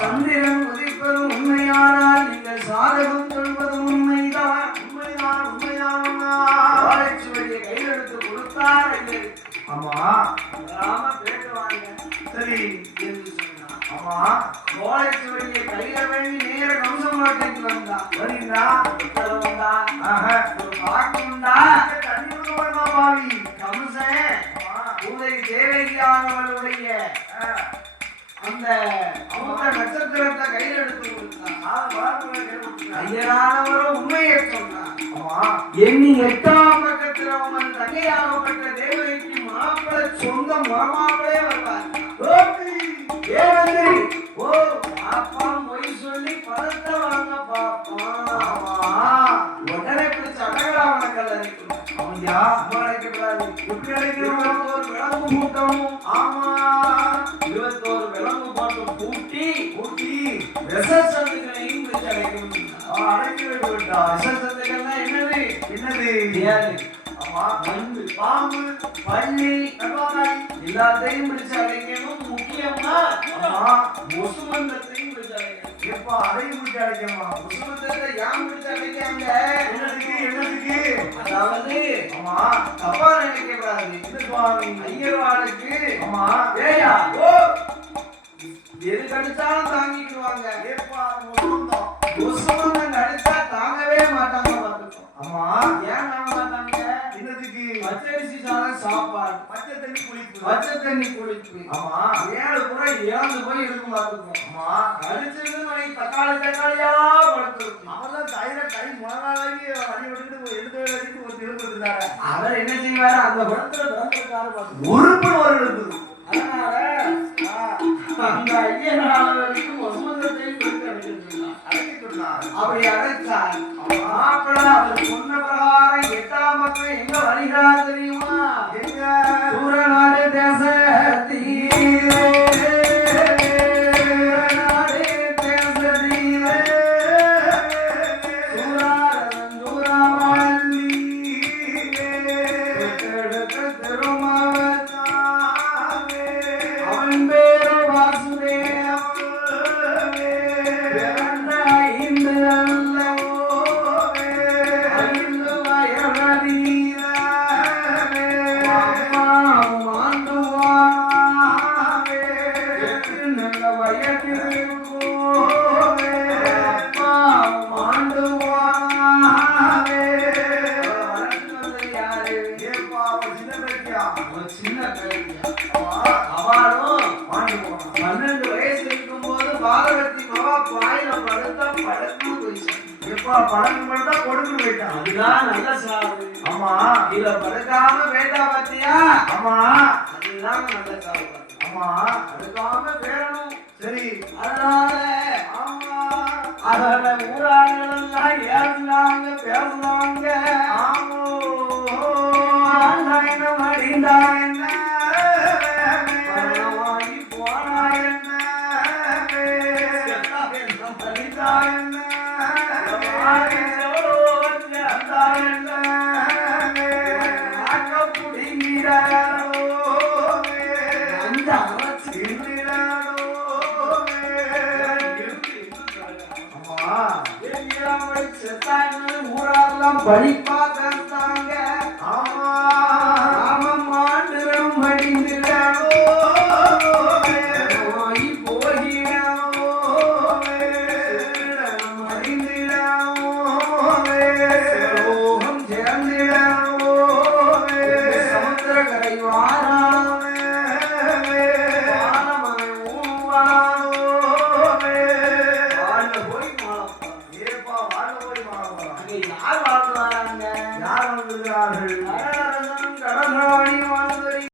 சந்திரன் உதிப்பது உண்மையானால் நீங்கள் சாதகம் சொல்வது உண்மைதான். கையில் எடுத்து கொடுத்தார். ஆமா பேசுவாங்க. சரி என்று சொன்னா ஆமா கோழைச்சுவடியை கையில வேண்டி நேர கம்சமாட்டைக்கு வந்தா வரீங்களா வந்தா ஒரு பாக்கு உண்டா தண்ணி பாவி கம்சன் பூதை தேவகியானவளுடைய அந்த அவங்க நட்சத்திரத்தை கையில் எடுத்து கொடுத்தான். ஐயரானவரும் உண்மையை சொன்னார். எண்ணி 8ஆம் பக்கத்தில் அவன் தங்கையாகப்பட்ட தேவகிக்கு மாப்பிள்ளை சொந்த மாப்பிளையே வருவார். ஓ பாப்பா மொய் சொல்லி பணத்தை வாங்க பாப்பான். உடனே பிடிச்ச அடகலாவன கல்லறிக்கணும். அவன்யா அடைக்கப்படாது. எப்படி அடைக்கிறோம்? ஒரு விளம்பு மூட்டணும். ஆமா 21 விளம்பு போட்டு பூட்டி விசசந்துகளையும் பிடிச்சு அடைக்கணும். அடைக்க விட்டார். விசசந்துகள்னா என்னது? என்னது? ஆமா நண்டு பாம்பு பள்ளி எல்லாத்தையும் பிடிச்சு அடைக்கணும். முக்கியமா முசுமந்தத்தையும் பிடிச்சு அடைக்கணும். எப்பா அதையும் பிடிச்சு அடைக்கணுமா? முசுமந்தத்தை ஏன் பிடிச்சு அடைக்காங்க? என்னதுக்கு அதாவது ஆமா தப்பா நினைக்கக்கூடாது. ஐயர்வாளுக்கு ஆமா ஏயா ஓ எது கடிச்சாலும் தாங்கிக்குவாங்க. முசுமந்தம் கடிச்சா தாங்கவே மாட்டாங்க. பார்த்துக்கோ. ஆமா ஏன் தாங்க மாட்டாங்க? என்னதுக்கு? பச்சரிசி சாதம் சாப்பாடு பச்சை தண்ணி குளிப்பு ஆமா 7 முறை இறந்து போய் இருக்கும். பார்த்துக்கோ. ஆமா கடிச்சிருந்து மணி தக்காளியா படுத்துருக்கும். அவெல்லாம் தயிர கை முதலாளி வழி விட்டுட்டு எடுத்து வரைக்கும் ஒரு திரும்ப இருந்தாரு. அவர் என்ன செய்வாரு? அந்த குளத்துல பிறந்திருக்காரு. பார்த்து உறுப்பு ஒரு இருக்குது. அதனால அந்த ஐயனாளருக்கு வசுமந்தத்தையும் அடைக்கிட்டுள்ளார். அப்படி அடைச்சார். மாப்பிள்ளை அவர் சொன்ன பிரகாரம் 8ஆம் பக்கம் எங்க வருகிறார் தெரியுமா? எங்க சூரநாடு தேசத்தீரே அதுதான் நல்ல சாவு. ஆமா இத படுக்காம வேண்டா பாத்தியா? ஆமா அதுதான் நல்ல சாவு. ஆமா படுக்காம வேறணும். சரி அதனால ஆமா அதோட ஊரார்கள் எல்லாம் ஏறினாங்க பேசுனாங்க. ஆமோ அடிந்தா என்ன வாங்கி போனா என்ன படித்தா என்ன ஊரெல்லாம் படிப்பா பேசுறாங்க. ஆமா வருகிறார்கள்